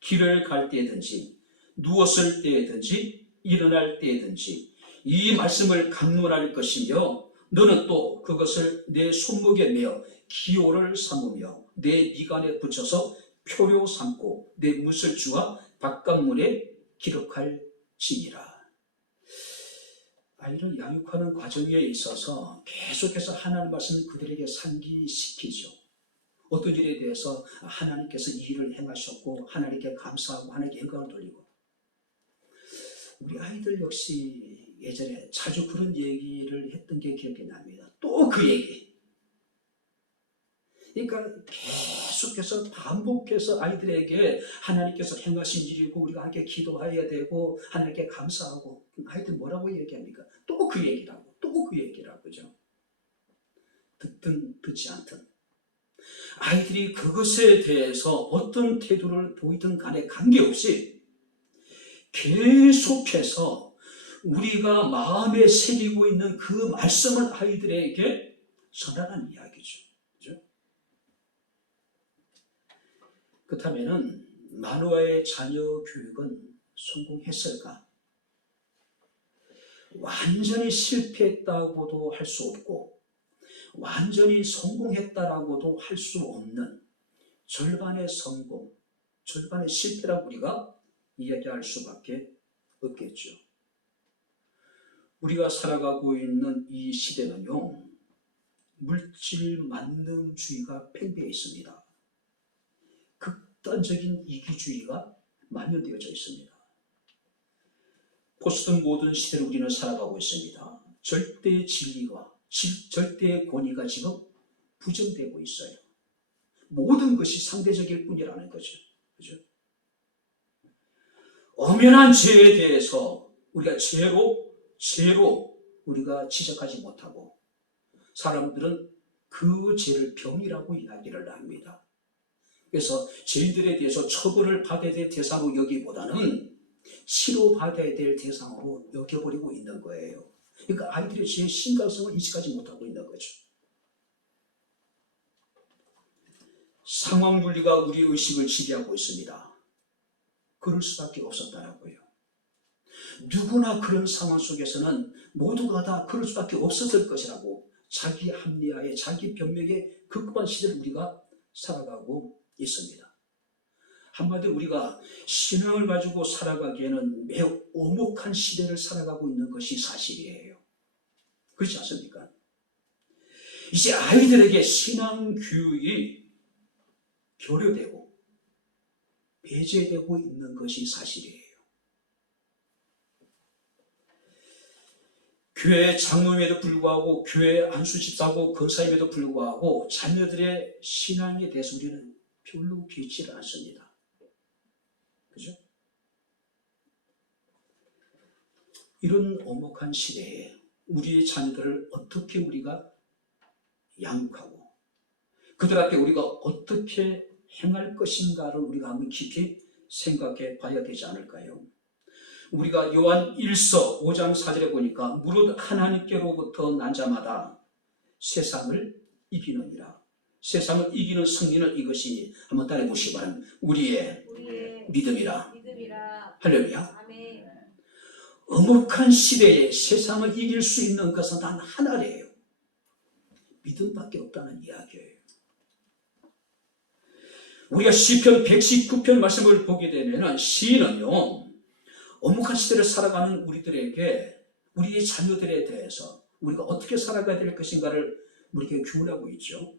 길을 갈 때든지 누웠을 때든지 일어날 때든지 이 말씀을 강론할 것이며 너는 또 그것을 내 손목에 메어 기호를 삼으며 내 미간에 붙여서 표로 삼고 내 무설주와 바깥문에 기록할지니라. 아이를 양육하는 과정에 있어서 계속해서 하나님 말씀을 그들에게 상기시키죠. 어떤 일에 대해서 하나님께서 이 일을 행하셨고 하나님께 감사하고 하나님께 영광을 돌리고, 우리 아이들 역시 예전에 자주 그런 얘기를 했던 게 기억이 납니다. 또 그 얘기. 그러니까 계속해서 반복해서 아이들에게 하나님께서 행하신 일이고 우리가 함께 기도해야 되고 하나님께 감사하고, 아이들 뭐라고 얘기합니까? 또 그 얘기라고, 또 그 얘기라고. 그죠? 듣든 듣지 않든 아이들이 그것에 대해서 어떤 태도를 보이든 간에 관계없이 계속해서 우리가 마음에 새기고 있는 그 말씀을 아이들에게 전하라는 이야기죠. 그죠? 그렇다면 마누아의 자녀 교육은 성공했을까? 완전히 실패했다고도 할 수 없고 완전히 성공했다라고도 할 수 없는 절반의 성공, 절반의 실패라고 우리가 이야기할 수밖에 없겠죠. 우리가 살아가고 있는 이 시대는요, 물질 만능주의가 팽배해 있습니다. 극단적인 이기주의가 만연되어져 있습니다. 포스트 모던 시대를 우리는 살아가고 있습니다. 절대 진리가, 절대 권위가 지금 부정되고 있어요. 모든 것이 상대적일 뿐이라는 거죠. 그죠? 엄연한 죄에 대해서 우리가 죄로 우리가 지적하지 못하고 사람들은 그 죄를 병이라고 이야기를 합니다. 그래서 죄인들에 대해서 처벌을 받아야 될 대상으로 여기보다는 치료받아야 될 대상으로 여겨버리고 있는 거예요. 그러니까 아이들의 죄의 심각성을 인식하지 못하고 있는 거죠. 상황분리가 우리의 의식을 지배하고 있습니다. 그럴 수밖에 없었다라고요. 누구나 그런 상황 속에서는 모두가 다 그럴 수밖에 없었을 것이라고 자기 합리화에 자기 변명에 급급한 시대를 우리가 살아가고 있습니다. 한마디로 우리가 신앙을 가지고 살아가기에는 매우 오목한 시대를 살아가고 있는 것이 사실이에요. 그렇지 않습니까? 이제 아이들에게 신앙 교육이 교류되고 배제되고 있는 것이 사실이에요. 교회 장로임에도 불구하고 교회 안수집사고 권사임에도 불구하고 자녀들의 신앙에 대해서 우리는 별로 귀치를 않습니다. 그죠? 이런 오목한 시대에 우리의 자녀들을 어떻게 우리가 양육하고 그들 앞에 우리가 어떻게 행할 것인가를 우리가 한번 깊이 생각해 봐야 되지 않을까요? 우리가 요한 1서 5장 4절에 보니까 무릇 하나님께로부터 난 자마다 세상을 이기느니라. 세상을 이기는 승리는 이것이니 한번 따라해 보시기 바랍니다. 우리의 믿음이라. 할렐루야. 아멘. 엄혹한 시대에 세상을 이길 수 있는 것은 단 하나예요. 믿음밖에 없다는 이야기예요. 우리가 시편 119편 말씀을 보게 되면 시인은요, 엄혹한 시대를 살아가는 우리들에게, 우리의 자녀들에 대해서 우리가 어떻게 살아가야 될 것인가를 우리에게 교훈하고 있죠.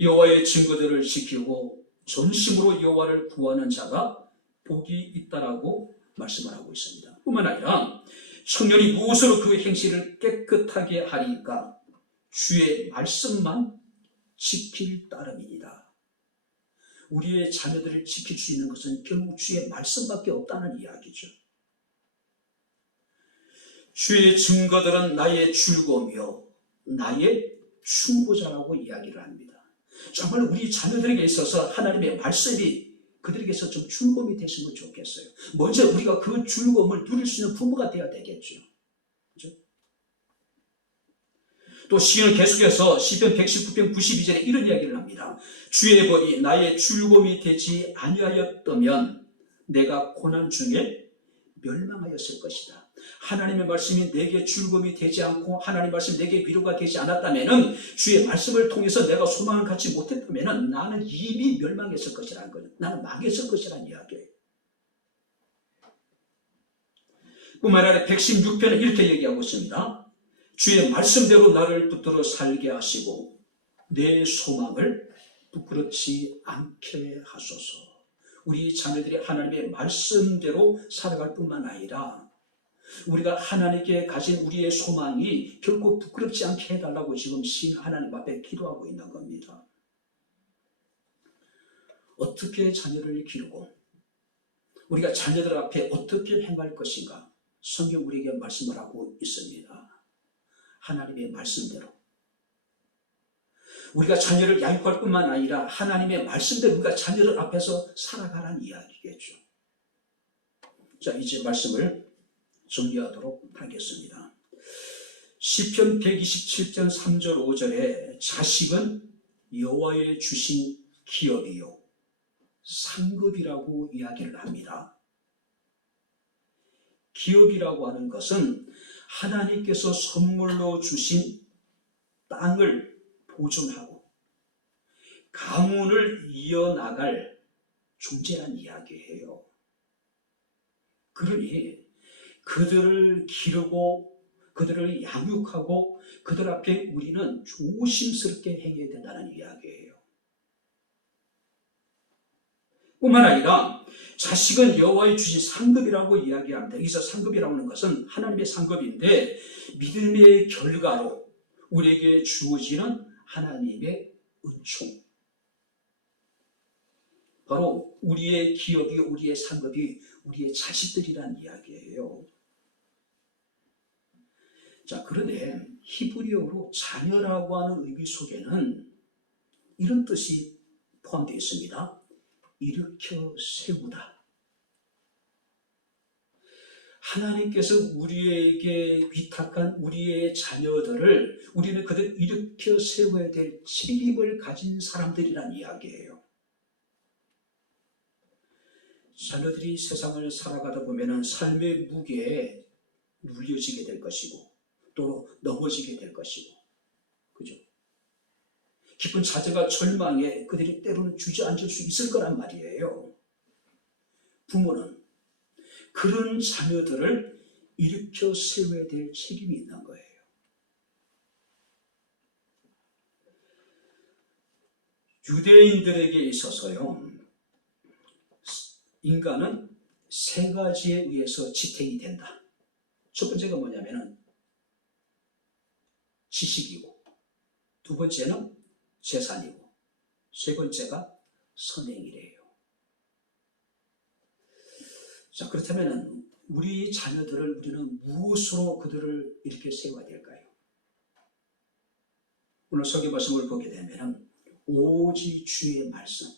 여호와의 증거들을 지키고 전심으로 여호와를 구하는 자가 복이 있다라고 말씀을 하고 있습니다. 뿐만 아니라 청년이 무엇으로 그 행실을 깨끗하게 하리까? 주의 말씀만 지킬 따름이니라. 우리의 자녀들을 지킬 수 있는 것은 결국 주의 말씀밖에 없다는 이야기죠. 주의 증거들은 나의 즐거움이요 나의 충고자라고 이야기를 합니다. 정말 우리 자녀들에게 있어서 하나님의 말씀이 그들에게서 좀 즐거움이 되시면 좋겠어요. 먼저 우리가 그 즐거움을 누릴 수 있는 부모가 되어야 되겠죠. 그렇죠? 또 시인은 계속해서 시편 119편 92절에 이런 이야기를 합니다. 주의 법이 나의 즐거움이 되지 아니하였다면 내가 고난 중에 멸망하였을 것이다. 하나님의 말씀이 내게 즐거움이 되지 않고 하나님의 말씀이 내게 위로가 되지 않았다면, 주의 말씀을 통해서 내가 소망을 갖지 못했다면 나는 이미 멸망했을 것이라는 거예요. 나는 망했을 것이라는 이야기예요. 뿐만 아니라 116편은 이렇게 얘기하고 있습니다. 주의 말씀대로 나를 붙들어 살게 하시고 내 소망을 부끄럽지 않게 하소서. 우리 자녀들이 하나님의 말씀대로 살아갈 뿐만 아니라 우리가 하나님께 가진 우리의 소망이 결코 부끄럽지 않게 해달라고 지금 신 하나님 앞에 기도하고 있는 겁니다. 어떻게 자녀를 기르고 우리가 자녀들 앞에 어떻게 행할 것인가? 성경 우리에게 말씀을 하고 있습니다. 하나님의 말씀대로 우리가 자녀를 양육할 뿐만 아니라 하나님의 말씀대로 우리가 자녀들 앞에서 살아가라는 이야기겠죠. 자, 이제 말씀을 정리하도록 하겠습니다. 시편 127편 3절 5절에 자식은 여호와의 주신 기업이요 상급이라고 이야기를 합니다. 기업이라고 하는 것은 하나님께서 선물로 주신 땅을 보존하고 가문을 이어나갈 존재란 이야기예요. 그러니 그들을 기르고 그들을 양육하고 그들 앞에 우리는 조심스럽게 행해야 된다는 이야기예요. 뿐만 아니라 자식은 여호와의 주신 상급이라고 이야기합니다. 여기서 상급이라고 하는 것은 하나님의 상급인데 믿음의 결과로 우리에게 주어지는 하나님의 은총. 바로 우리의 기업이 우리의 상급이 우리의 자식들이란 이야기예요. 자, 그런데 히브리어로 자녀라고 하는 의미 속에는 이런 뜻이 포함되어 있습니다. 일으켜 세우다. 하나님께서 우리에게 위탁한 우리의 자녀들을 우리는 그들 일으켜 세워야 될 책임을 가진 사람들이란 이야기예요. 자녀들이 세상을 살아가다 보면 삶의 무게에 눌려지게 될 것이고 또 넘어지게 될 것이고, 그죠? 깊은 좌절과 절망에 그들이 때로는 주저앉을 수 있을 거란 말이에요. 부모는 그런 자녀들을 일으켜 세워야 될 책임이 있는 거예요. 유대인들에게 있어서요, 인간은 세 가지에 의해서 지탱이 된다. 첫 번째가 뭐냐면은 지식이고, 두 번째는 재산이고, 세 번째가 선행이래요. 자, 그렇다면 우리 자녀들을 우리는 무엇으로 그들을 이렇게 세워야 될까요? 오늘 설교 말씀을 보게 되면 오직 주의 말씀,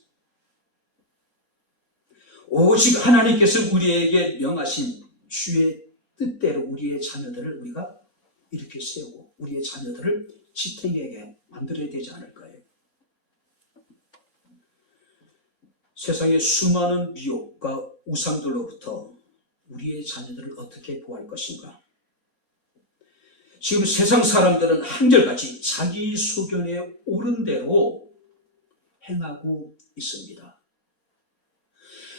오직 하나님께서 우리에게 명하신 주의 뜻대로 우리의 자녀들을 우리가 이렇게 세우고 우리의 자녀들을 지탱하게 만들어야 되지 않을까요? 세상의 수많은 미혹과 우상들로부터 우리의 자녀들을 어떻게 보호할 것인가? 지금 세상 사람들은 한결같이 자기 소견에 옳은 대로 행하고 있습니다.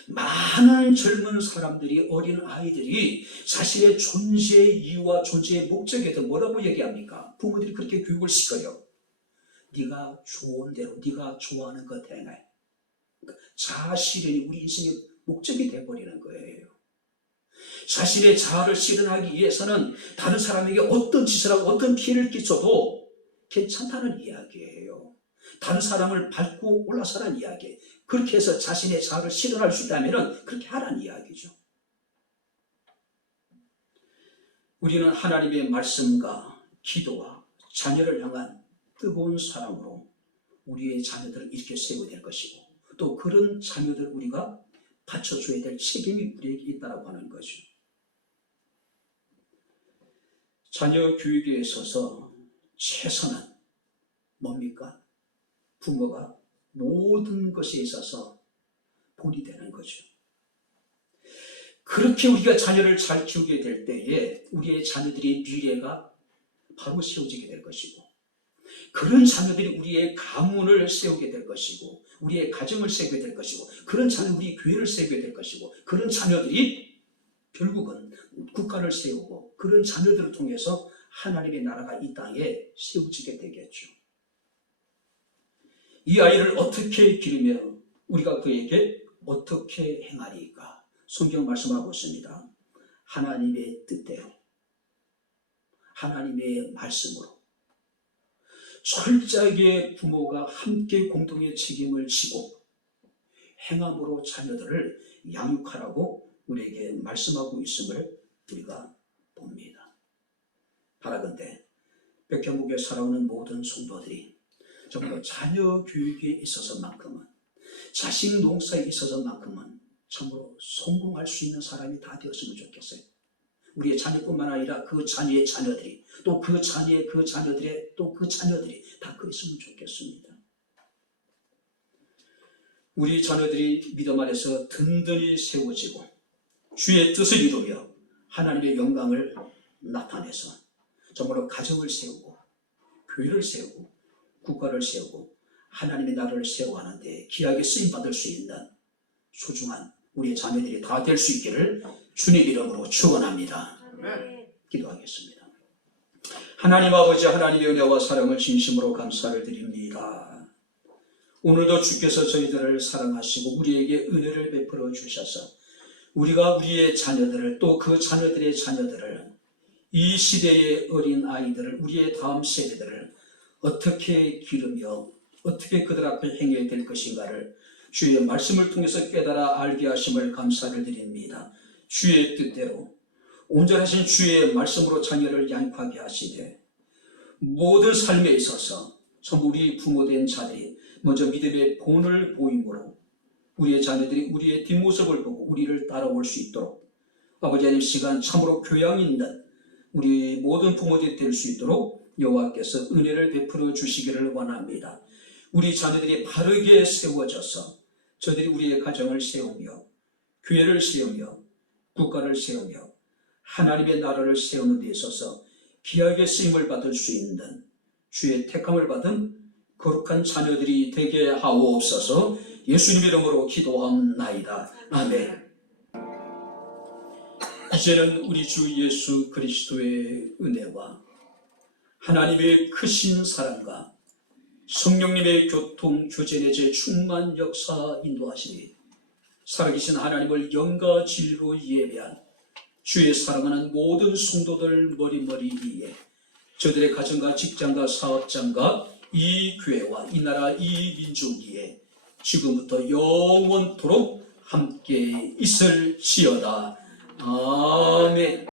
많은 젊은 사람들이, 어린 아이들이 자신의 존재의 이유와 존재의 목적에 대해 뭐라고 얘기합니까? 부모들이 그렇게 교육을 시켜요. 네가 좋은 대로, 네가 좋아하는 것 행해. 그러니까 자아실현이 우리 인생의 목적이 되어버리는 거예요. 자신의 자아를 실현하기 위해서는 다른 사람에게 어떤 짓을 하고 어떤 피해를 끼쳐도 괜찮다는 이야기예요. 다른 사람을 밟고 올라서라는 이야기예요. 그렇게 해서 자신의 자아를 실현할 수 있다면 그렇게 하라는 이야기죠. 우리는 하나님의 말씀과 기도와 자녀를 향한 뜨거운 사랑으로 우리의 자녀들을 이렇게 세워야 될 것이고 또 그런 자녀들을 우리가 받쳐줘야 될 책임이 우리에게 있다고 하는 거죠. 자녀 교육에 있어서 최선은 뭡니까? 부모가 모든 것에 있어서 본이 되는 거죠. 그렇게 우리가 자녀를 잘 키우게 될 때에 우리의 자녀들의 미래가 바로 세워지게 될 것이고 그런 자녀들이 우리의 가문을 세우게 될 것이고 우리의 가정을 세우게 될 것이고 그런 자녀들이 교회를 세우게 될 것이고 그런 자녀들이 결국은 국가를 세우고 그런 자녀들을 통해서 하나님의 나라가 이 땅에 세워지게 되겠죠. 이 아이를 어떻게 기르며 우리가 그에게 어떻게 행하리까? 성경 말씀하고 있습니다. 하나님의 뜻대로, 하나님의 말씀으로 철저하게 부모가 함께 공동의 책임을 지고 행함으로 자녀들을 양육하라고 우리에게 말씀하고 있음을 우리가 봅니다. 바라건대 백현국에 살아오는 모든 성도들이 정말 자녀 교육에 있어서만큼은 자식 농사에 있어서만큼은 참으로 성공할 수 있는 사람이 다 되었으면 좋겠어요. 우리의 자녀뿐만 아니라 그 자녀의 자녀들이 또 그 자녀의 그 자녀들의 또 그 자녀들이 다 그랬으면 좋겠습니다. 우리 자녀들이 믿음 안에서 든든히 세워지고 주의 뜻을 이루며 하나님의 영광을 나타내서 정말로 가정을 세우고 교회를 세우고 국가를 세우고 하나님의 나라를 세워가는데 귀하게 쓰임받을 수 있는 소중한 우리의 자녀들이 다 될 수 있기를 주님 이름으로 축원합니다. 기도하겠습니다. 하나님 아버지 하나님의 은혜와 사랑을 진심으로 감사를 드립니다. 오늘도 주께서 저희들을 사랑하시고 우리에게 은혜를 베풀어 주셔서 우리가 우리의 자녀들을 또 그 자녀들의 자녀들을 이 시대의 어린 아이들을 우리의 다음 세대들을 어떻게 기르며 어떻게 그들 앞에 행해야 될 것인가를 주의 말씀을 통해서 깨달아 알게 하심을 감사를 드립니다. 주의 뜻대로 온전하신 주의 말씀으로 자녀를 양육하게 하시되 모든 삶에 있어서 전부 우리 부모된 자들이 먼저 믿음의 본을 보임으로 우리의 자녀들이 우리의 뒷모습을 보고 우리를 따라올 수 있도록 아버지 하나님 시간 참으로 교양 있는 우리 모든 부모들이 될 수 있도록 여호와께서 은혜를 베풀어 주시기를 원합니다. 우리 자녀들이 바르게 세워져서 저들이 우리의 가정을 세우며 교회를 세우며 국가를 세우며 하나님의 나라를 세우는 데 있어서 귀하게 쓰임을 받을 수 있는 주의 택함을 받은 거룩한 자녀들이 되게 하옵소서. 예수님 이름으로 기도합나이다. 아멘. 이제는 우리 주 예수 그리스도의 은혜와 하나님의 크신 사랑과 성령님의 교통, 교제의 제 충만 역사 인도하시니 살아계신 하나님을 영과 진리로 예배한 주의 사랑하는 모든 성도들 머리머리 위에 저들의 가정과 직장과 사업장과 이 교회와 이 나라 이 민족 위에 지금부터 영원토록 함께 있을지어다. 아멘.